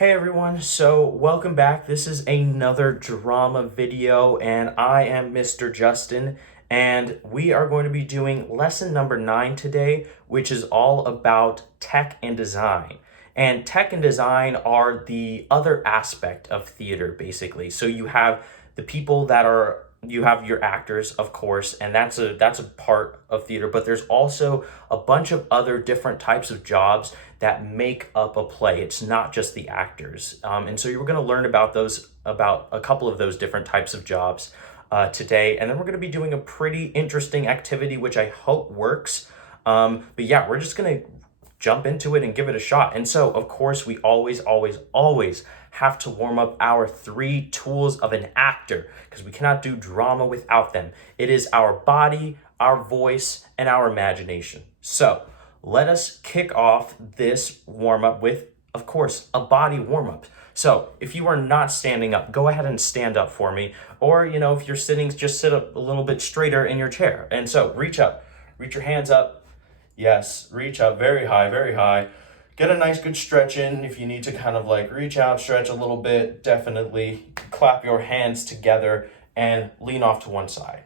Hey everyone, so welcome back. This is another drama video, and I am Mr. Justin, and we are going to be doing lesson number 9 today, which is all about tech and design. And tech and design are the other aspect of theater, basically. So you have the people that are you have your actors, of course, and that's a part of theater, but there's also a bunch of other different types of jobs that make up a play. It's not just the actors. And so you're going to learn about a couple of those different types of jobs today. And then we're going to be doing a pretty interesting activity, which I hope works. But yeah, we're just going to jump into it and give it a shot. And so, of course, we always have to warm up our 3 tools of an actor because we cannot do drama without them. It is our body, our voice, and our imagination. So let us kick off this warm up with, of course, a body warm up. So if you are not standing up, go ahead and stand up for me. Or, if you're sitting, just sit up a little bit straighter in your chair. And so reach up, reach your hands up. Yes, reach up very high, very high. Get a nice good stretch in. If you need to kind of like reach out, stretch a little bit, definitely clap your hands together and lean off to one side.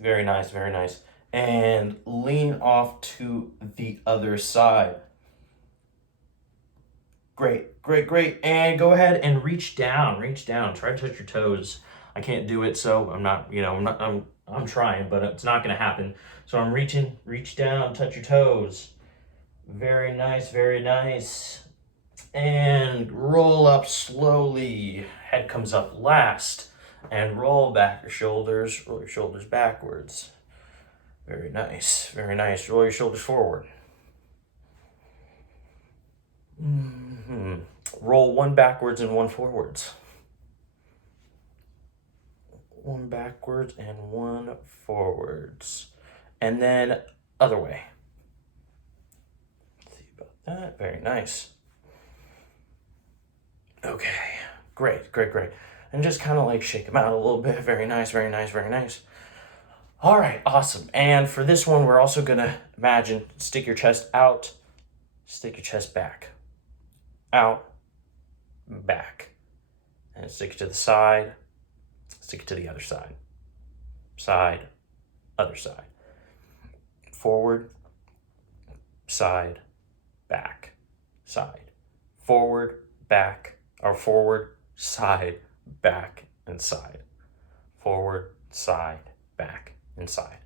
Very nice, very nice. And lean off to the other side. Great, great, great. And go ahead and reach down, Try to touch your toes. I can't do it, so I'm trying, but it's not gonna happen. So I'm reach down, touch your toes. Very nice, very nice. And roll up slowly. Head comes up last. And roll back your shoulders. Roll your shoulders backwards. Very nice, very nice. Roll your shoulders forward. Roll one backwards and one forwards. One backwards and one forwards. And then other way. Let's see about that. Very nice. Okay, great, great, great. And just kind of like shake them out a little bit. Very nice, very nice, very nice. All right, awesome. And for this one, we're also gonna imagine, stick your chest out, stick your chest back. Out, back. And stick it to the side, stick it to the other side. Side, other side. Forward, side, back, side. Forward, back, or forward, side, back, and side. Forward, side, back, and side.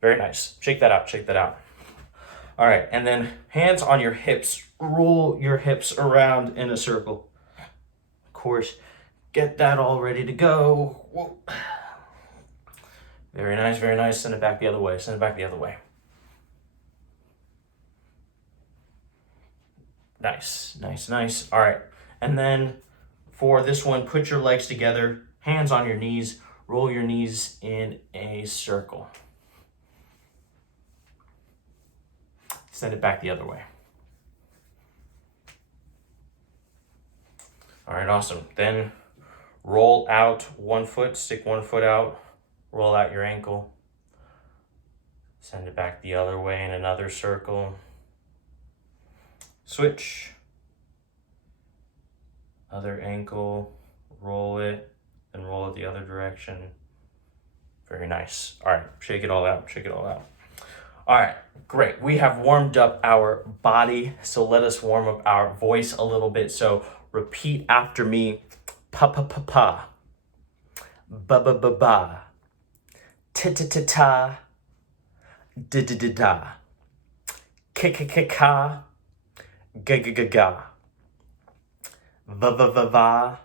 Very nice. Shake that out, shake that out. All right, and then hands on your hips. Roll your hips around in a circle. Of course, get that all ready to go. Whoa. Very nice, very nice. Send it back the other way, send it back the other way. Nice, nice, nice. All right, and then for this one, put your legs together, hands on your knees, roll your knees in a circle. Send it back the other way. All right, awesome. Then roll out one foot, stick one foot out, roll out your ankle. Send it back the other way in another circle. Switch. Other ankle, roll it, and roll it the other direction. Very nice. All right, shake it all out, shake it all out. All right, great. We have warmed up our body, so let us warm up our voice a little bit. So repeat after me. Pa pa pa pa. Ba ba ba ba. Ta ta ta ta. Da da da da. Ka ka ka ka. Ga ga ga ga. Va va va va.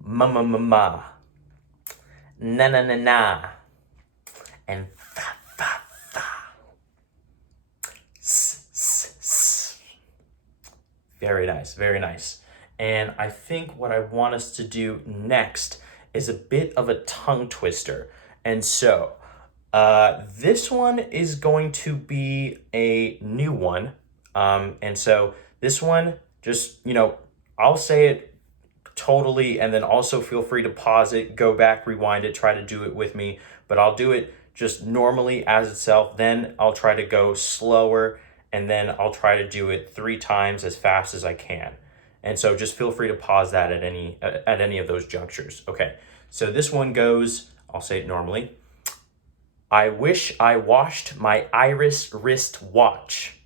Ma ma ma ma. Na na na na. And fa fa fa. S s s. Very nice, very nice. And I think what I want us to do next is a bit of a tongue twister. And so this one is going to be a new one. And so this one, just, I'll say it totally, and then also feel free to pause it, go back, rewind it, try to do it with me. But I'll do it just normally as itself. Then I'll try to go slower, and then I'll try to do it 3 times as fast as I can. And so just feel free to pause that at any of those junctures. Okay, so this one goes, I'll say it normally. I wish I washed my iris wrist watch.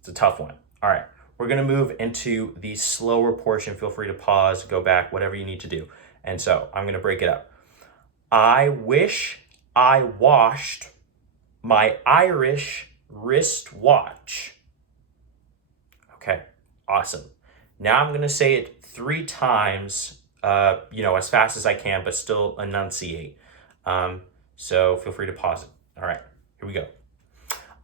It's a tough one. All right, we're gonna move into the slower portion. Feel free to pause, go back, whatever you need to do. And so I'm gonna break it up. I wish I washed my Irish wristwatch. Okay, awesome. Now I'm gonna say it 3 times, as fast as I can, but still enunciate. So feel free to pause it. All right, here we go.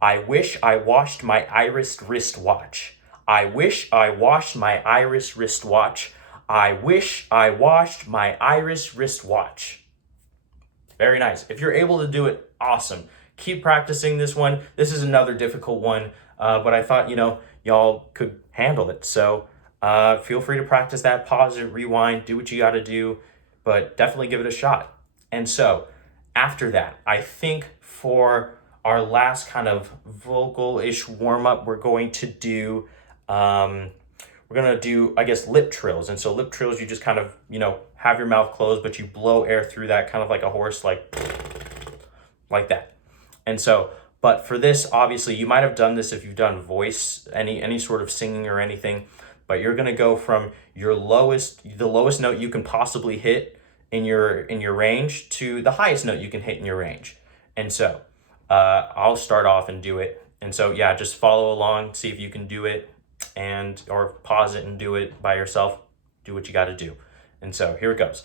I wish I washed my Irish wristwatch. I wish I washed my Irish wristwatch. I wish I washed my Irish wristwatch. Very nice. If you're able to do it, awesome. Keep practicing this one. This is another difficult one, but I thought, y'all could handle it. So feel free to practice that, pause it, rewind, do what you got to do, but definitely give it a shot. And so after that, I think for our last kind of vocal-ish warm-up, we're going to do, I guess, lip trills. And so lip trills, you just kind of, have your mouth closed, but you blow air through that, kind of like a horse, like that. And so, but for this, obviously, you might have done this if you've done voice, any sort of singing or anything, but you're gonna go from the lowest note you can possibly hit in your range to the highest note you can hit in your range. And so, I'll start off and do it. And so, yeah, just follow along, see if you can do it, or pause it and do it by yourself. Do what you got to do. And so here it goes.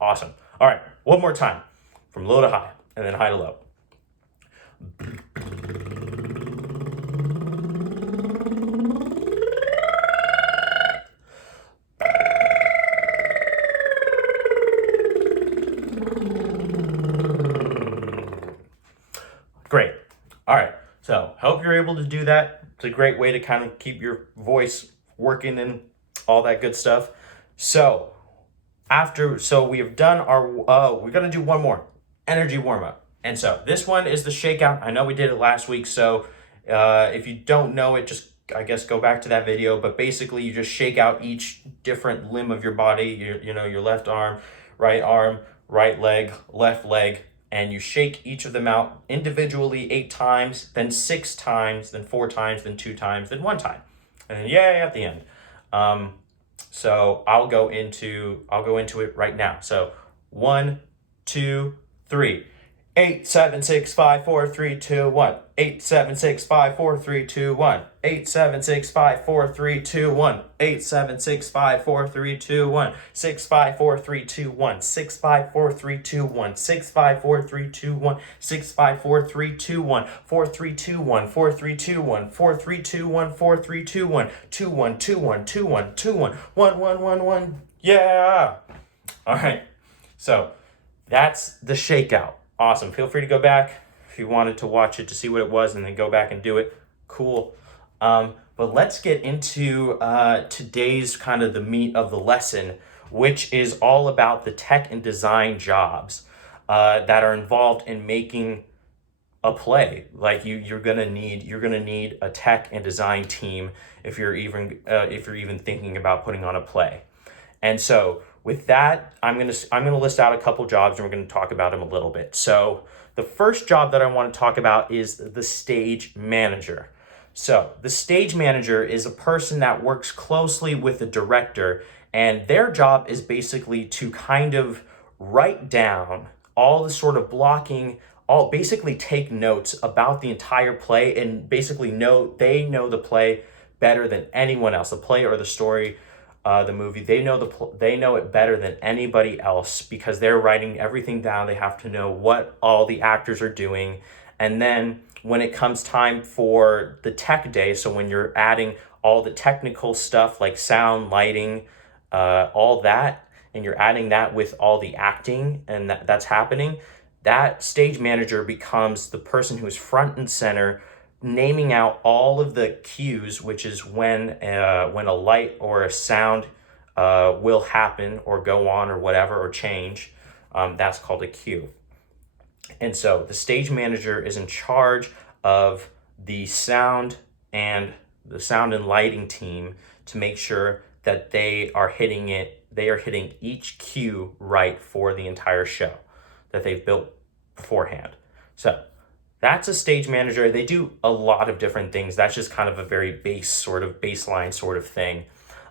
Awesome. All right, one more time, from low to high, and then high to low. Great. All right, so hope you're able to do that. It's a great way to kind of keep your voice working and all that good stuff. So we have done we're gonna do one more energy warm up. And so this one is the shakeout. I know we did it last week, so if you don't know it, just I guess go back to that video. But basically, you just shake out each different limb of your body. Your left arm, right leg, left leg, and you shake each of them out individually 8 times, then 6 times, then 4 times, then 2 times, then 1 time, and then yay at the end. So I'll go into it right now. So 1, 2, 3. 8, 7, 6, 5, 4, 3, 2, 1. 8, 7, 6, 5, 4, 3, 2, 1. 8, 7, 6, 5, 4, 3, 2, 1. 8, 7, 6, 5, 4, 3, 2, 1. 6, 5, 4, 3, 2, 1. 6, 5, 4, 3, 2, 1. 6, 5, 4, 3, 2, 1. 6, 5, 4, 3, 2, 1. 4, 3, 2, 1. 4, 3, 2, 1. 4, 3, 2, 1. 4, 3, 2, 1. 2, 1, 2, 1, 2, 1, 2, 1. 1, 1, 1, 1. Yeah. All right. So that's the shakeout. Awesome. Feel free to go back if you wanted to watch it to see what it was and then go back and do it. Cool. But let's get into today's kind of the meat of the lesson, which is all about the tech and design jobs that are involved in making a play. Like you're gonna need a tech and design team if you're even thinking about putting on a play. And so with that, I'm gonna list out a couple jobs and we're gonna talk about them a little bit. So the first job that I want to talk about is the stage manager. So the stage manager is a person that works closely with the director, and their job is basically to kind of write down all the sort of blocking, basically take notes about the entire play, and basically they know the play better than anyone else, the play or the story. The movie, they know it better than anybody else because they're writing everything down. They have to know what all the actors are doing. And then when it comes time for the tech day, so when you're adding all the technical stuff like sound, lighting, all that, and you're adding that with all the acting and that's happening, that stage manager becomes the person who's front and center, naming out all of the cues, which is when a light or a sound will happen or go on or whatever or change. That's called a cue. And so the stage manager is in charge of the sound and lighting team to make sure that they are hitting each cue right for the entire show that they've built beforehand. So that's a stage manager. They do a lot of different things. That's just kind of a very baseline sort of thing.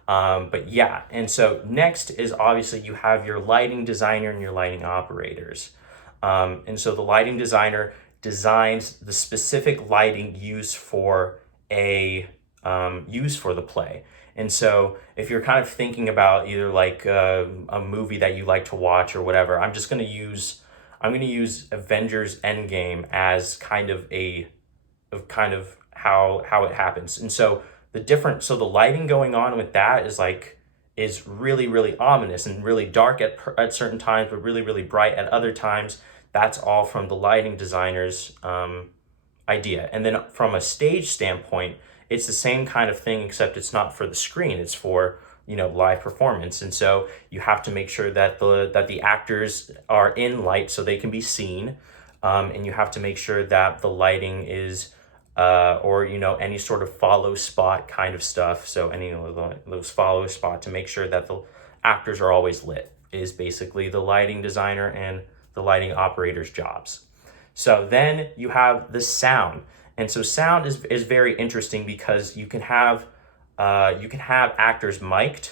But yeah, and so next is obviously you have your lighting designer and your lighting operators. And so the lighting designer designs the specific lighting used for the play. And so if you're kind of thinking about either like a movie that you like to watch or whatever, I'm going to use Avengers Endgame as kind of how it happens. And so the lighting going on with that is really, really ominous and really dark at certain times, but really, really bright at other times. That's all from the lighting designer's idea. And then from a stage standpoint, it's the same kind of thing, except it's not for the screen. It's for, live performance. And so you have to make sure that the actors are in light so they can be seen. And you have to make sure that the lighting is any sort of follow spot kind of stuff. So any of those follow spot to make sure that the actors are always lit is basically the lighting designer and the lighting operator's jobs. So then you have the sound. And so sound is very interesting because you can have actors mic'd.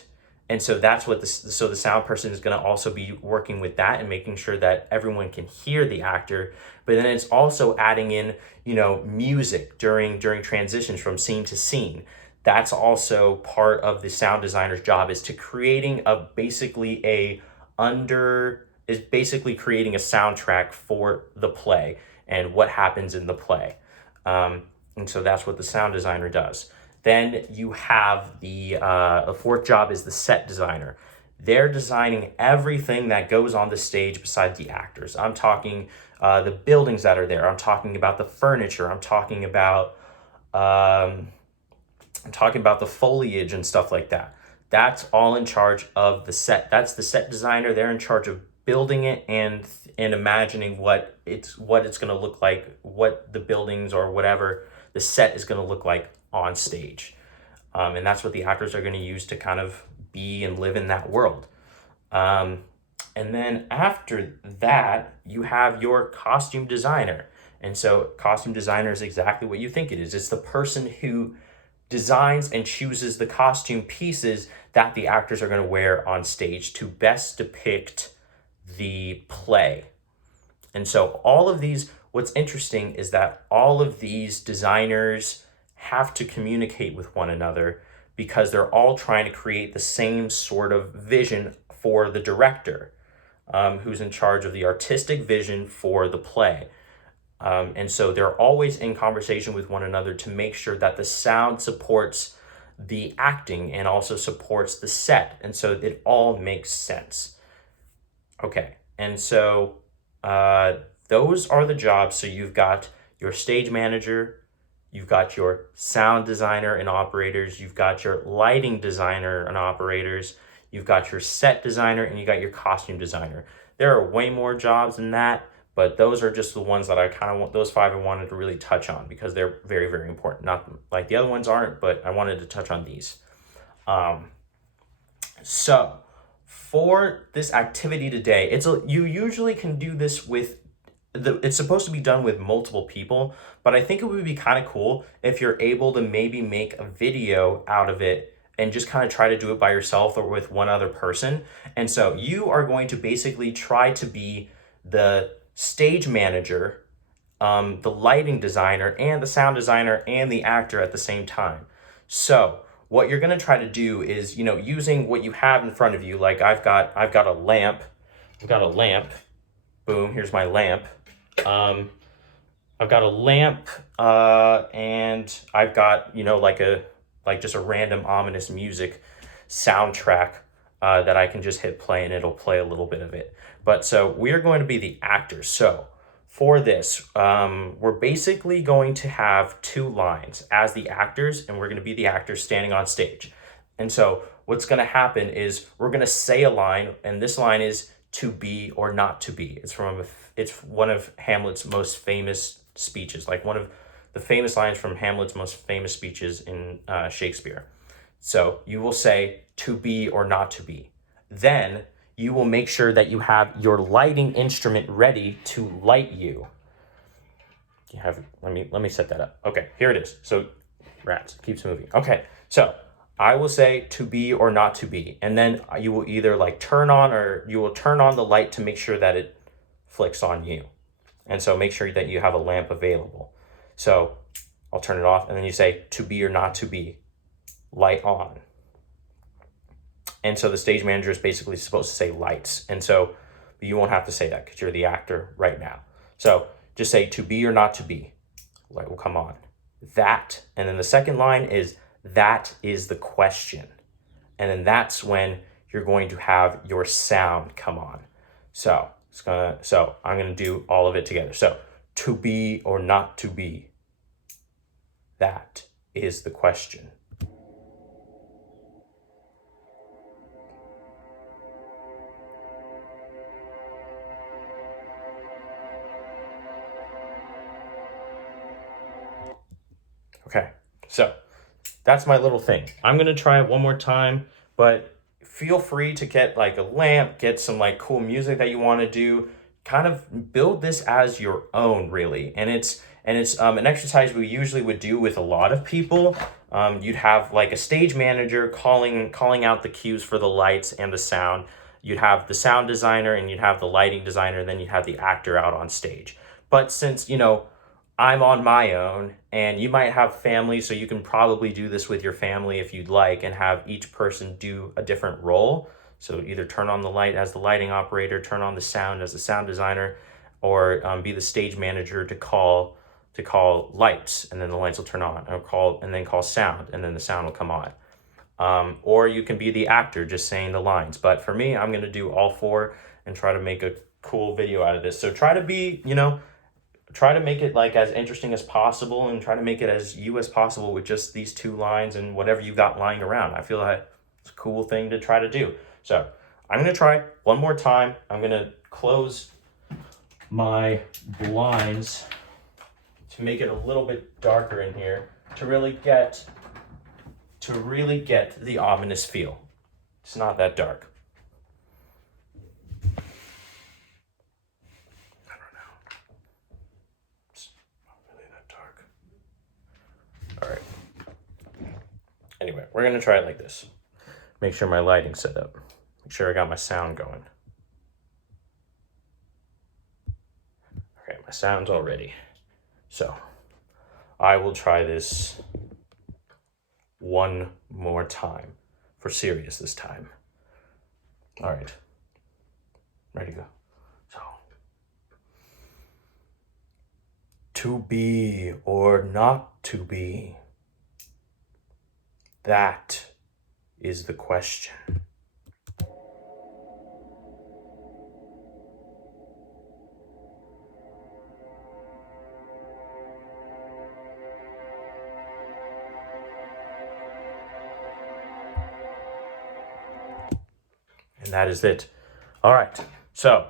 And so that's what the sound person is going to also be working with that and making sure that everyone can hear the actor. But then it's also adding in, music during transitions from scene to scene. That's also part of the sound designer's job, is to creating creating a soundtrack for the play and what happens in the play. And so that's what the sound designer does. Then you have the fourth job is the set designer. They're designing everything that goes on the stage besides the actors. I'm talking the buildings that are there. I'm talking about the furniture. I'm talking about the foliage and stuff like that. That's all in charge of the set. That's the set designer. They're in charge of building it and imagining what it's going to look like, what the buildings or whatever the set is going to look like on stage. And that's what the actors are going to use to kind of be and live in that world. And then after that, you have your costume designer. And so costume designer is exactly what you think it is. It's the person who designs and chooses the costume pieces that the actors are going to wear on stage to best depict the play. And so what's interesting is that all of these designers have to communicate with one another because they're all trying to create the same sort of vision for the director, who's in charge of the artistic vision for the play. And so they're always in conversation with one another to make sure that the sound supports the acting and also supports the set. And so it all makes sense. Okay, and so those are the jobs. So you've got your stage manager, you've got your sound designer and operators, you've got your lighting designer and operators, you've got your set designer, and you got your costume designer. There are way more jobs than that, but those are just the ones that I kind of want, those five I wanted to really touch on because they're very, very important. Not like the other ones aren't, but I wanted to touch on these. So for this activity today, you usually can do this it's supposed to be done with multiple people, but I think it would be kind of cool if you're able to maybe make a video out of it and just kind of try to do it by yourself or with one other person. And so you are going to basically try to be the stage manager, the lighting designer, and the sound designer and the actor at the same time. So what you're going to try to do is, using what you have in front of you, like I've got a lamp. Boom, here's my lamp. I've got a lamp, and I've got, just a random ominous music soundtrack that I can just hit play and it'll play a little bit of it. But so we're going to be the actors. So for this, we're basically going to have two lines as the actors, and we're going to be the actors standing on stage. And so what's going to happen is we're going to say a line, and this line is to be or not to be. It's one of Hamlet's most famous speeches, like one of the famous lines from Hamlet's most famous speeches in Shakespeare. So you will say to be or not to be. Then you will make sure that you have your lighting instrument ready to light you. You have, let me set that up. Okay, here it is. So rats, keeps moving. Okay, so I will say to be or not to be, and then you will either like turn on, or you will turn on the light to make sure that it flicks on you. And so make sure that you have a lamp available. So I'll turn it off, and then you say to be or not to be, light on. And so the stage manager is basically supposed to say lights. And so you won't have to say that because you're the actor right now. So just say to be or not to be, light will come on. That, and then the second line is that is the question. And then that's when you're going to have your sound come on. So I'm gonna do all of it together. So to be or not to be, that is the question. Okay, so that's my little thing. I'm gonna try it one more time, but feel free to get like a lamp, get some like cool music that you want to do, kind of build this as your own, really. And it's an exercise we usually would do with a lot of people. You'd have like a stage manager calling out the cues for the lights and the sound. You'd have the sound designer, and you'd have the lighting designer, and then you'd have the actor out on stage. But since, I'm on my own, and you might have family, so you can probably do this with your family if you'd like, and have each person do a different role. So either turn on the light as the lighting operator, turn on the sound as the sound designer, or be the stage manager to call lights, and then the lights will turn on, or call sound, and then the sound will come on. Or you can be the actor just saying the lines. But for me, I'm going to do all four and try to make a cool video out of this. So try to be, try to make it like as interesting as possible, and try to make it as you as possible with just these two lines and whatever you've got lying around. I feel like it's a cool thing to try to do. So I'm going to try one more time. I'm going to close my blinds to make it a little bit darker in here to really get the ominous feel. It's not that dark. All right. Anyway, we're going to try it like this. Make sure my lighting's set up. Make sure I got my sound going. Okay, my sound's all ready. So I will try this one more time. For serious this time. All right. Ready to go. So. To be or not to be, that is the question. And that is it. All right. So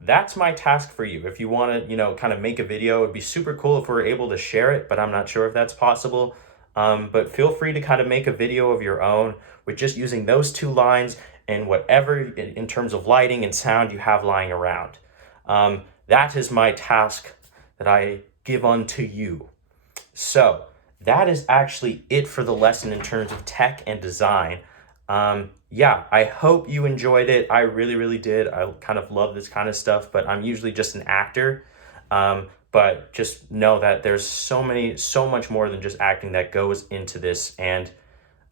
that's my task for you. If you want to, kind of make a video, it'd be super cool if we're able to share it, but I'm not sure if that's possible. But feel free to kind of make a video of your own with just using those two lines and whatever in terms of lighting and sound you have lying around. That is my task that I give unto you. So that is actually it for the lesson in terms of tech and design. Yeah, I hope you enjoyed it. I really, really did. I kind of love this kind of stuff, but I'm usually just an actor. But just know that there's so much more than just acting that goes into this, and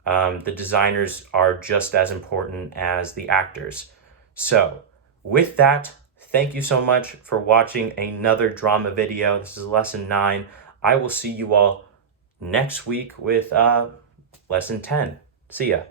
the designers are just as important as the actors. So with that, thank you so much for watching another drama video. This is lesson 9. I will see you all next week with lesson 10. See ya.